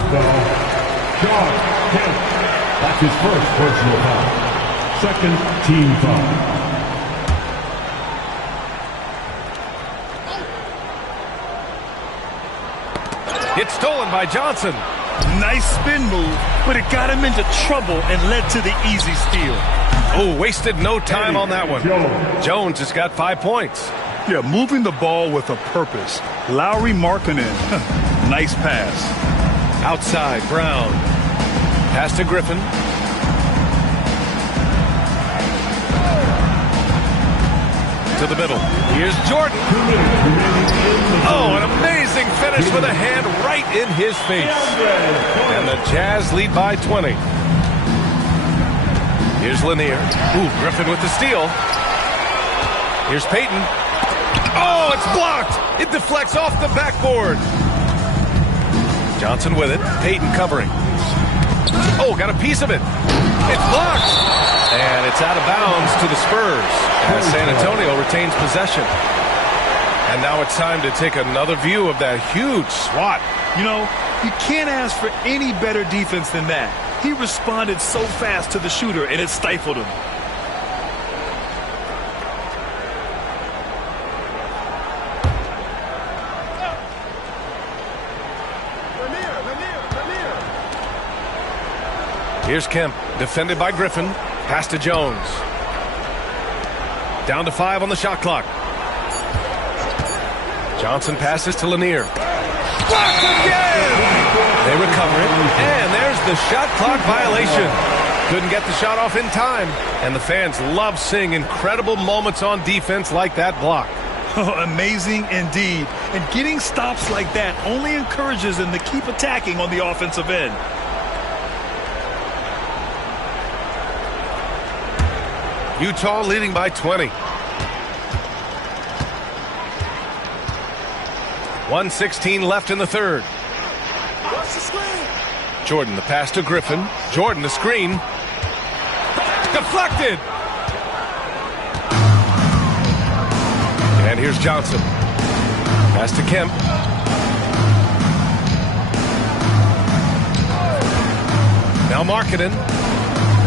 John Kemp. That's his first personal foul. Second team foul. It's stolen by Johnson. Nice spin move, but it got him into trouble and led to the easy steal. Oh, wasted no time on that one. Jones has got 5 points. Yeah, moving the ball with a purpose. Lowry Markkanen. Nice pass. Outside, Brown. Pass to Griffin. To the middle. Here's Jordan. Oh, an amazing finish with a hand right in his face. And the Jazz lead by 20. Here's Lanier. Ooh, Griffin with the steal. Here's Payton. Oh, it's blocked. It deflects off the backboard. Johnson with it. Payton covering. Oh, got a piece of it. It's blocked. And it's out of bounds to the Spurs as San Antonio retains possession. And now it's time to take another view of that huge swat. You know, you can't ask for any better defense than that. He responded so fast to the shooter, and it stifled him. Here's Kemp, defended by Griffin. Pass to Jones. Down to 5 on the shot clock. Johnson passes to Lanier. Blocked again! They recover it, and there's the shot clock violation. Couldn't get the shot off in time, and the fans love seeing incredible moments on defense like that block. Oh, amazing indeed. And getting stops like that only encourages them to keep attacking on the offensive end. Utah leading by 20. 1:16 left in the third. Jordan the pass to Griffin. Jordan the screen. Deflected. And here's Johnson. Pass to Kemp. Now Markkanen.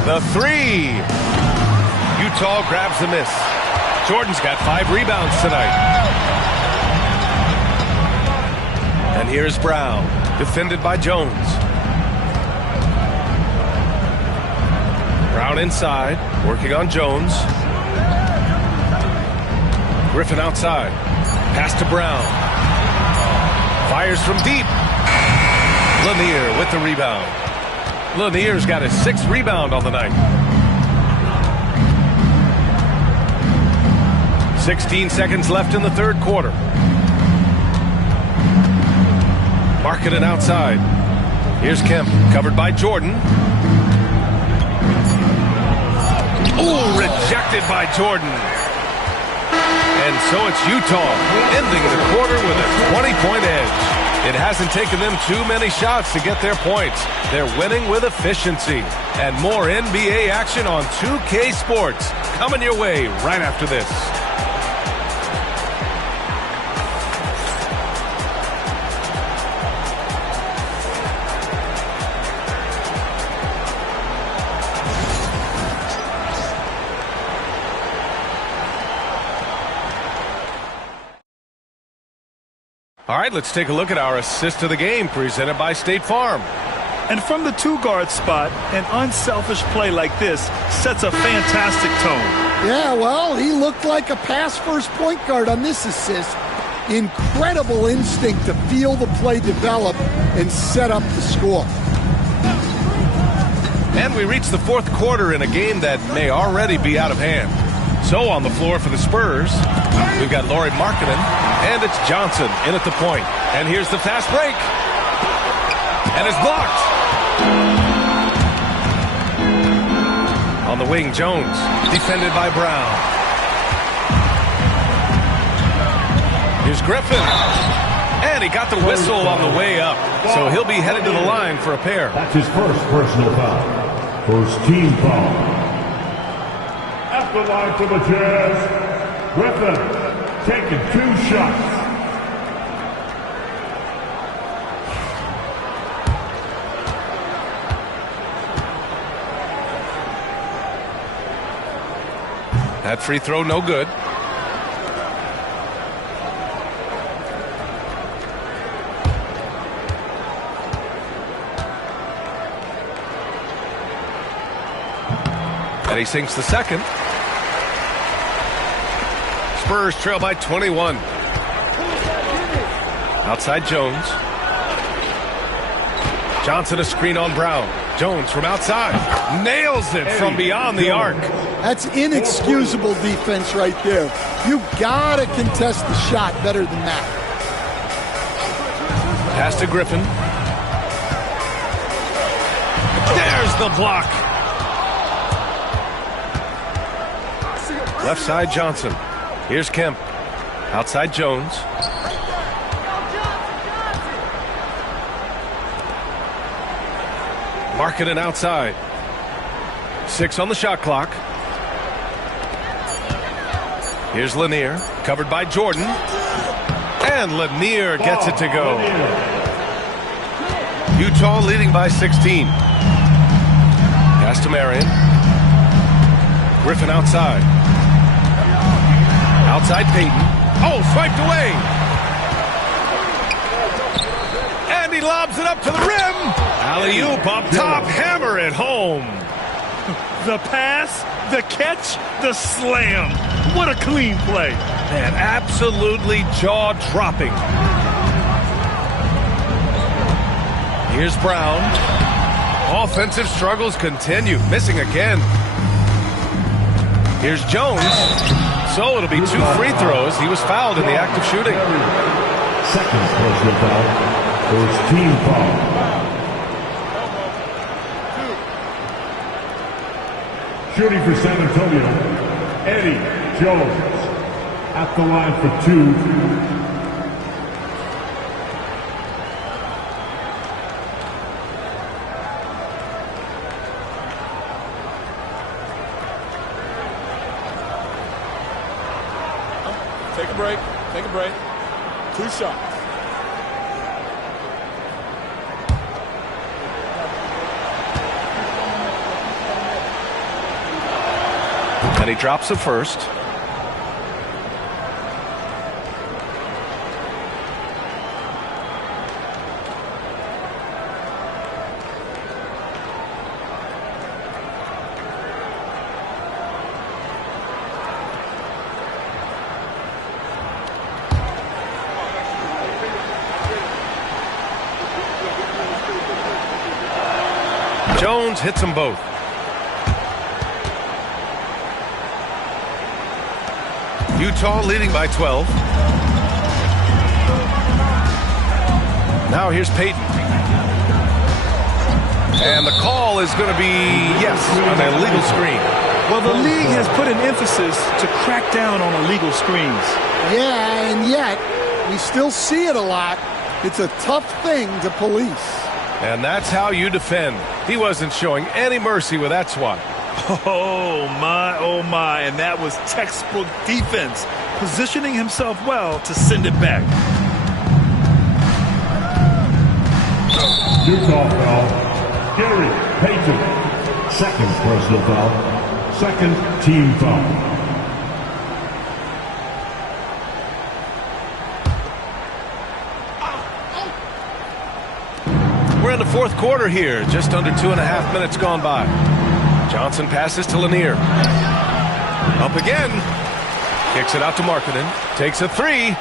The three. Utah grabs the miss. Jordan's got 5 rebounds tonight. And here's Brown, defended by Jones. Brown inside, working on Jones. Griffin outside. Pass to Brown. Fires from deep. Lanier with the rebound. Lanier's got his 6th rebound on the night. 16 seconds left in the third quarter. Markkanen outside. Here's Kemp, covered by Jordan. Ooh, rejected by Jordan. And so it's Utah ending the quarter with a 20-point edge. It hasn't taken them too many shots to get their points. They're winning with efficiency. And more NBA action on 2K Sports coming your way right after this. All right, let's take a look at our assist of the game presented by State Farm. And from the 2-guard spot, an unselfish play like this sets a fantastic tone. Yeah, well, he looked like a pass-first point guard on this assist. Incredible instinct to feel the play develop and set up the score. And we reach the fourth quarter in a game that may already be out of hand. So on the floor for the Spurs, we've got Lauri Markkanen, and it's Johnson in at the point. And here's the fast break. And it's blocked. On the wing, Jones, defended by Brown. Here's Griffin. And he got the whistle on the way up. So he'll be headed to the line for a pair. That's his first personal foul. First team foul. At the line for the Jazz, Griffin taking 2 shots. That free throw no good. And he sinks the second. Spurs trail by 21. Outside Jones. Johnson a screen on Brown. Jones from outside. Nails it from beyond the arc. That's inexcusable defense right there. You gotta contest the shot better than that. Pass to Griffin. There's the block. Left side Johnson. Here's Kemp. Outside Jones. Markkanen outside. 6 on the shot clock. Here's Lanier, covered by Jordan. And Lanier gets it to go. Utah leading by 16. Pass to Marion. Griffin outside. Outside Payton. Oh, swiped away. And he lobs it up to the rim. Alley-oop up top, hammer it home. The pass, the catch, the slam. What a clean play. Man, absolutely jaw-dropping. Here's Brown. Offensive struggles continue, missing again. Here's Jones. So it'll be 2 free throws. He was fouled in the act of shooting. Second personal foul. First team foul. Shooting for San Antonio, Eddie Jones. At the line for 2. Take a break. Take a break. 2 shots. And he drops the first. Jones hits them both. Utah leading by 12. Now here's Payton. And the call is going to be, yes, an illegal screen. Well, the league has put an emphasis to crack down on illegal screens. Yeah, and yet we still see it a lot. It's a tough thing to police. And that's how you defend. He wasn't showing any mercy with that swat. Oh, my, and that was textbook defense, positioning himself well to send it back. Utah foul. Gary Payton. Second personal foul. Second team foul. We're in the fourth quarter here, just under 2.5 minutes gone by. Johnson passes to Lanier. Up again. Kicks it out to Markkanen. Takes a three.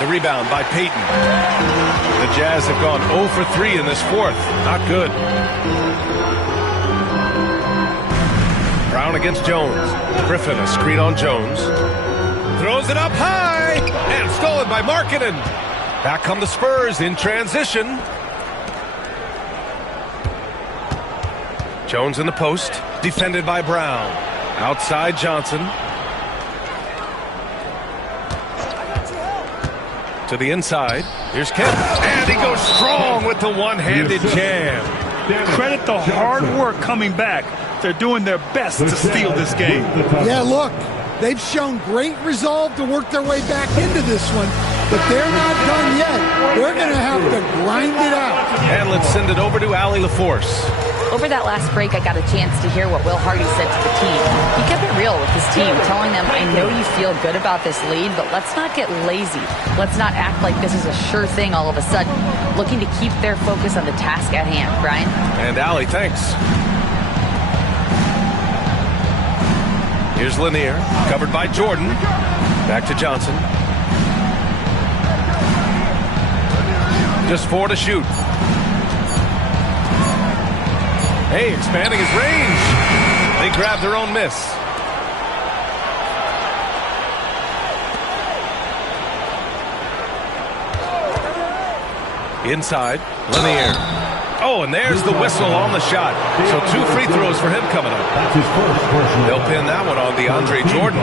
The rebound by Payton. The Jazz have gone 0 for 3 in this fourth. Not good. Brown against Jones. Griffin, a screen on Jones. Throws it up high. And stolen by Markkanen. Back come the Spurs in transition. Jones in the post. Defended by Brown. Outside Johnson. To the inside. Here's Kemp. And he goes strong with the one-handed jam. Credit the hard work coming back. They're doing their best to steal this game. Yeah, look, they've shown great resolve to work their way back into this one, but they're not done yet. They're going to have to grind it out. And let's send it over to Allie LaForce. Over that last break, I got a chance to hear what Will Hardy said to the team. He kept it real with his team, telling them, I know you feel good about this lead, but let's not get lazy. Let's not act like this is a sure thing all of a sudden. Looking to keep their focus on the task at hand. Brian? And Allie, thanks. Here's Lanier, covered by Jordan. Back to Johnson. Just 4 to shoot. Hey, expanding his range. They grab their own miss. Inside, Lanier. Oh, and there's the whistle on the shot. So 2 free throws for him coming up. That's his first personal. They'll pin that one on DeAndre Jordan.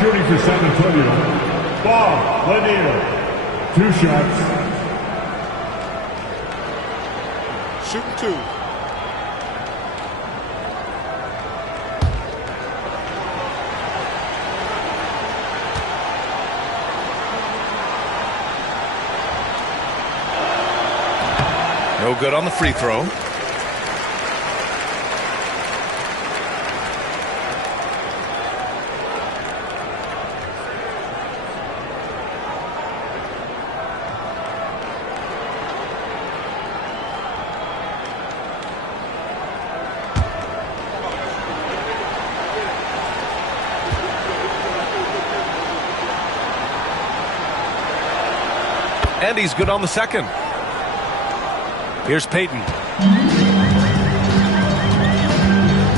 Shooting for San Antonio. Bob Lanier. 2 shots. Shooting 2. No good on the free throw. And he's good on the second. Here's Payton.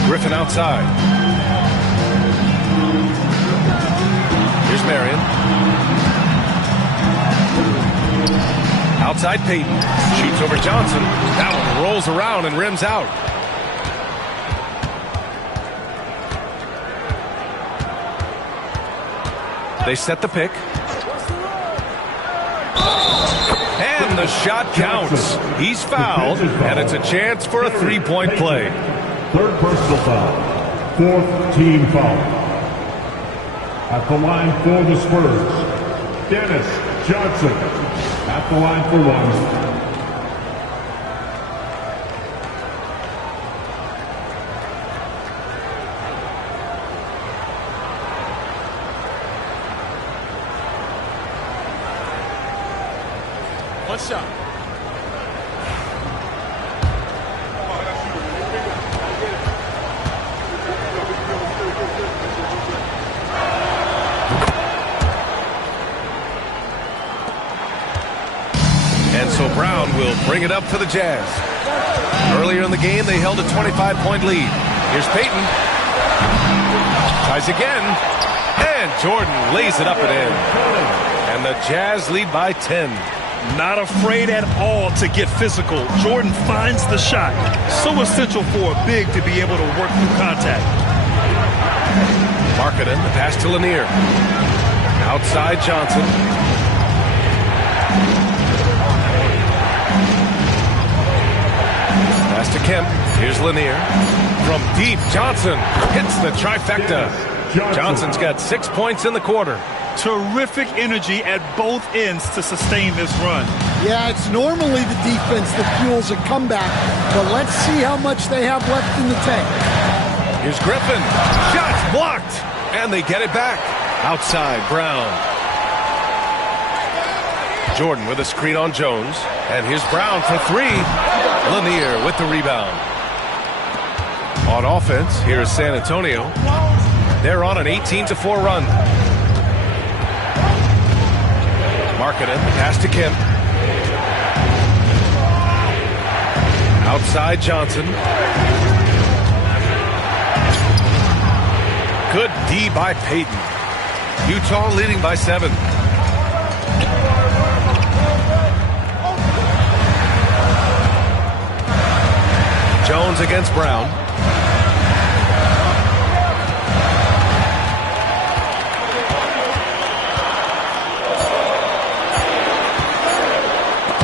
Griffin outside. Here's Marion. Outside Payton. Shoots over Johnson. That one rolls around and rims out. They set the pick. And the shot counts. He's fouled, and it's a chance for a three-point play. 3rd personal foul. 4th team foul. At the line for the Spurs, Dennis Johnson. At the line for 1. One shot. And so Brown will bring it up for the Jazz. Earlier in the game, they held a 25-point lead. Here's Payton. Tries again. And Jordan lays it up and in. And the Jazz lead by 10. Not afraid at all to get physical. Jordan finds the shot. So essential for a big to be able to work through contact. Markkanen, the pass to Lanier. Outside Johnson. Pass to Kemp. Here's Lanier. From deep, Johnson hits the trifecta. Johnson's got 6 points in the quarter. Terrific energy at both ends to sustain this run. Yeah, it's normally the defense that fuels a comeback, but let's see how much they have left in the tank. Here's Griffin. Shots blocked. And they get it back. Outside, Brown. Jordan with a screen on Jones. And here's Brown for 3. Lanier with the rebound. On offense, here is San Antonio. They're on an 18-4 run. Markkanen, pass to Kemp. Outside Johnson. Good D by Payton. Utah leading by 7. Jones against Brown.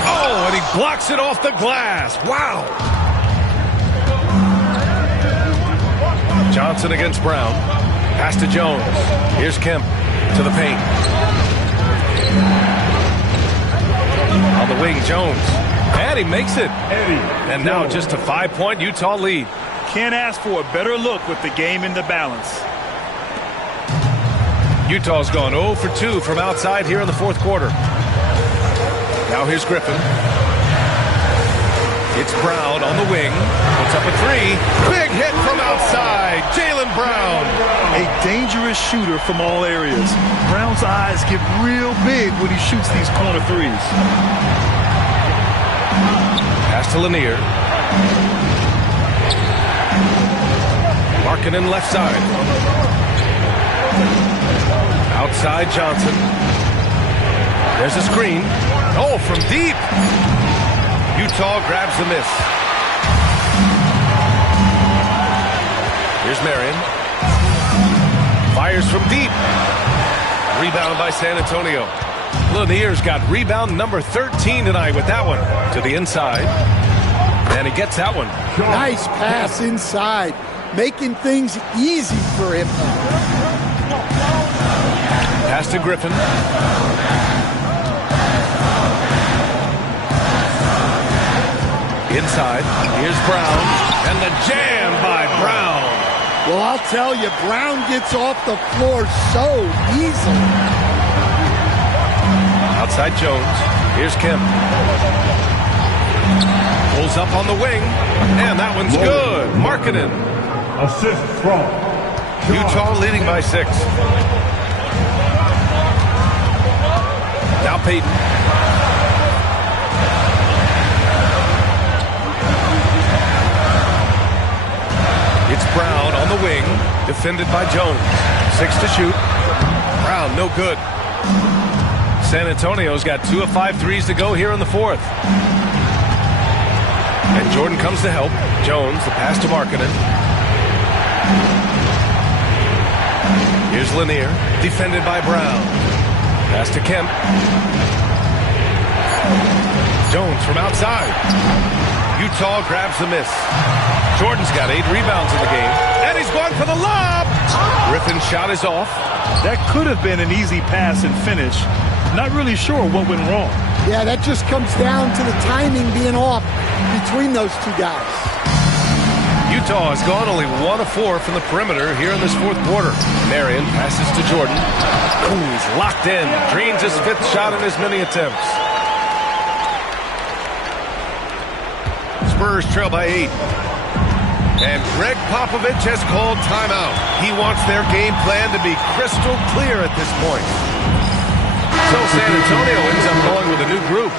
Oh, and he blocks it off the glass. Wow. Johnson against Brown. Pass to Jones. Here's Kemp to the paint. On the wing, Jones. And he makes it. And now just a 5-point Utah lead. Can't ask for a better look with the game in the balance. Utah's gone 0 for 2 from outside here in the fourth quarter. Now here's Griffin. It's Brown on the wing. Puts up a 3. Big hit from outside. Jaylen Brown. A dangerous shooter from all areas. Brown's eyes get real big when he shoots these corner threes. Pass to Lanier. Markkanen left side. Outside Johnson. There's a screen. Oh, from deep. Utah grabs the miss. Here's Marion. Fires from deep. Rebound by San Antonio. Lanier's got rebound number 13 tonight with that one. To the inside. And he gets that one. Nice pass inside. Making things easy for him. Pass to Griffin. Inside. Here's Brown. And the jam by Brown. Well, I'll tell you, Brown gets off the floor so easily. Outside Jones. Here's Kemp. Pulls up on the wing. And that one's good. Markkanen. Assist from Utah leading by 6. Now Payton. It's Brown on the wing. Defended by Jones. 6 to shoot. Brown, no good. San Antonio's got 2 of 5 threes to go here in the fourth. And Jordan comes to help. Jones, the pass to Markkanen. Here's Lanier. Defended by Brown. Pass to Kemp. Jones from outside. Utah grabs the miss. Jordan's got 8 rebounds in the game. And he's going for the lob. Griffin's shot is off. That could have been an easy pass and finish. Not really sure what went wrong. Yeah, that just comes down to the timing being off between those two guys. Utah has gone only 1 of 4 from the perimeter here in this fourth quarter. Marion passes to Jordan. Ooh, he's locked in. Drains his 5th shot in as many attempts. Spurs trail by 8. And Greg Popovich has called timeout. He wants their game plan to be crystal clear at this point. So San Antonio ends up going with a new group.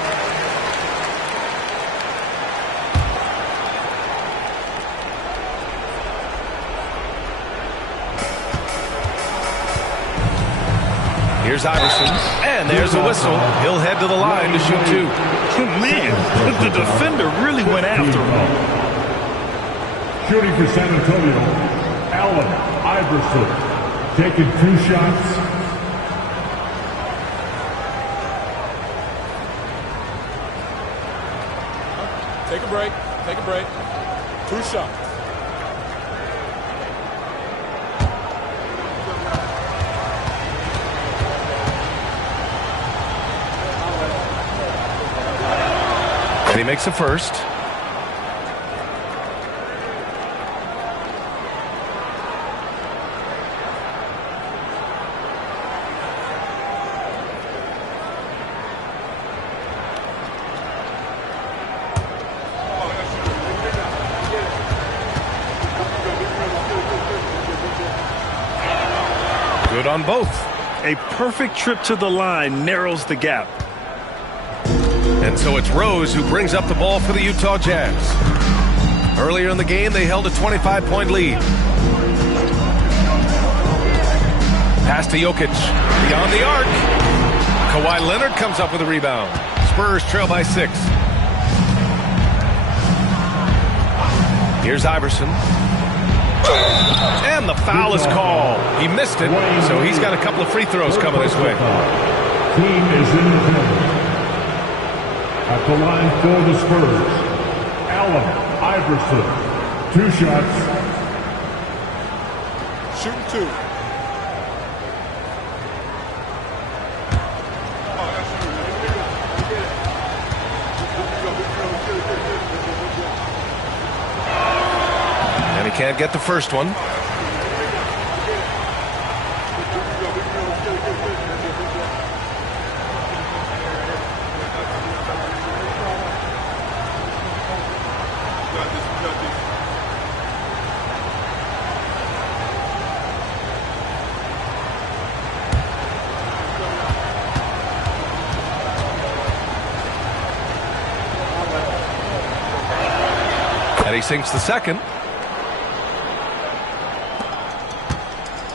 Here's Iverson, and there's a whistle. He'll head to the line to shoot 2. Man, the defender really went after him. shooting for San Antonio, Allen Iverson, taking 2 shots. Take a break. Take a break. 2 shots. And he makes the first. Good on both. A perfect trip to the line narrows the gap. And so it's Rose who brings up the ball for the Utah Jazz. Earlier in the game, they held a 25-point lead. Pass to Jokic. Beyond the arc. Kawhi Leonard comes up with a rebound. Spurs trail by 6. Here's Iverson. And the foul is called. He missed it, so he's got a couple of free throws coming his way. Team is in the field. At the line for the Spurs, Allen Iverson. 2 shots. Shooting 2. And he can't get the first one. And he sinks the second.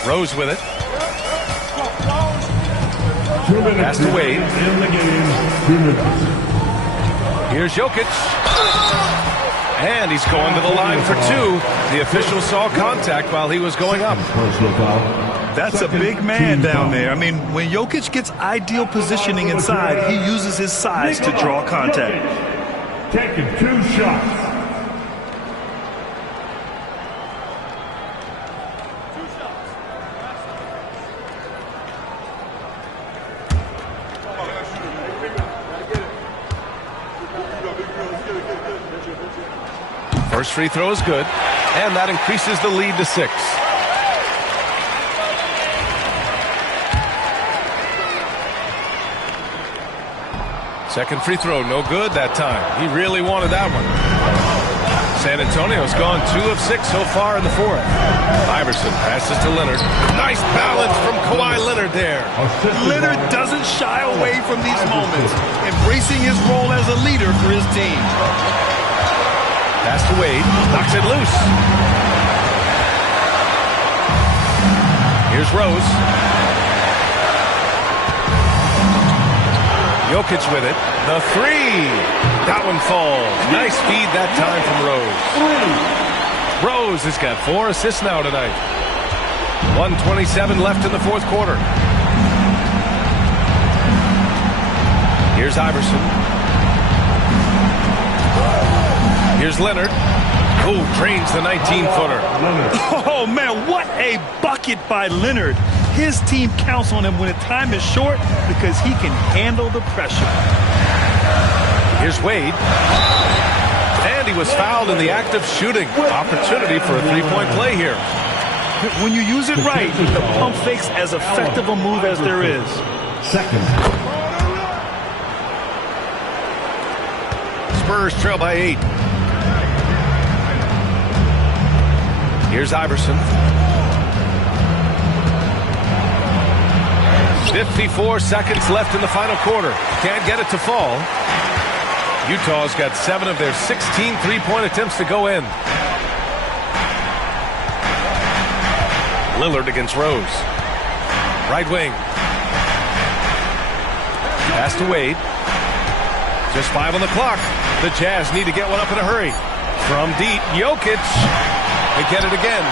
Rose with it. 2 minutes. Pass to Wade. In the game. 2 minutes. Here's Jokic. And he's going to the line for 2. The official saw contact while he was going up. Personal foul. That's a big man down there. I mean, when Jokic gets ideal positioning inside, he uses his size to draw contact. Taking 2 shots. First free throw is good, and that increases the lead to 6. Second free throw, no good that time. He really wanted that one. San Antonio's gone 2 of 6 so far in the 4th. Iverson passes to Leonard. Nice balance from Kawhi Leonard there. Leonard doesn't shy away from these moments, embracing his role as a leader for his team. Pass to Wade, knocks it loose. Here's Rose. Jokic with it. The 3. That one falls. Nice feed that time from Rose. Rose has got 4 assists now tonight. 1:27 left in the 4th quarter. Here's Iverson. Here's Leonard. Oh, drains the 19-footer. Oh, man, what a bucket by Leonard. His team counts on him when the time is short because he can handle the pressure. Here's Wade. And he was fouled in the act of shooting. Opportunity for a 3-point play here. When you use it right, the pump fake's as effective a move as there is. Second. Spurs trail by 8. Here's Iverson. 54 seconds left in the final quarter. Can't get it to fall. Utah's got 7 of their 16 3-point attempts to go in. Lillard against Rose. Right wing. Pass to Wade. Just 5 on the clock. The Jazz need to get one up in a hurry. From deep, Jokic. They get it again.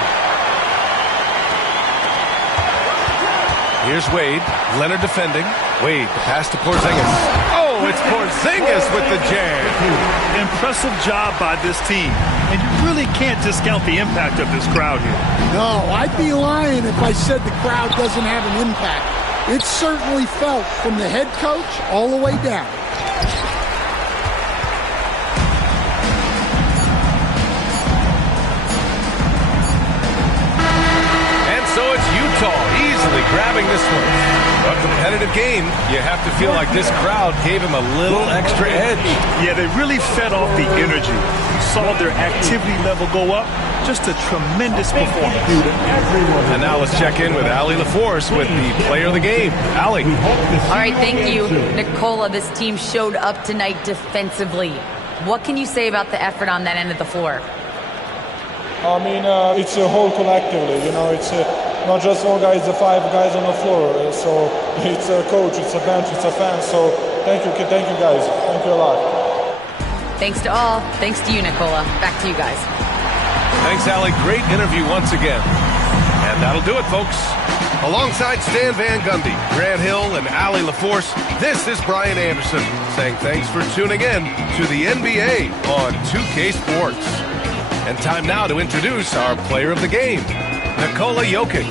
Here's Wade. Leonard defending. Wade, the pass to Porzingis. Oh, it's Porzingis with the jam. Impressive job by this team. And you really can't discount the impact of this crowd here. No, I'd be lying if I said the crowd doesn't have an impact. It's certainly felt from the head coach all the way down. So it's Utah easily grabbing this one. A competitive game. You have to feel like this crowd gave him a little extra edge. Yeah, they really fed off the energy. You saw their activity level go up, Just a tremendous performance. And now let's check in with Allie LaForce with the player of the game. Allie. All right, thank you. Nicola, this team showed up tonight defensively. What can you say about the effort on that end of the floor? I mean, it's a whole collectively, you know, it's not just one guy, it's the 5 guys on the floor. So it's a coach, it's a bench, it's a fan. So thank you guys. Thank you a lot. Thanks to all. Thanks to you, Nicola. Back to you guys. Thanks, Allie. Great interview once again. And that'll do it, folks. Alongside Stan Van Gundy, Grant Hill, and Allie LaForce, this is Brian Anderson saying thanks for tuning in to the NBA on 2K Sports. And time now to introduce our player of the game, Nikola Jokic.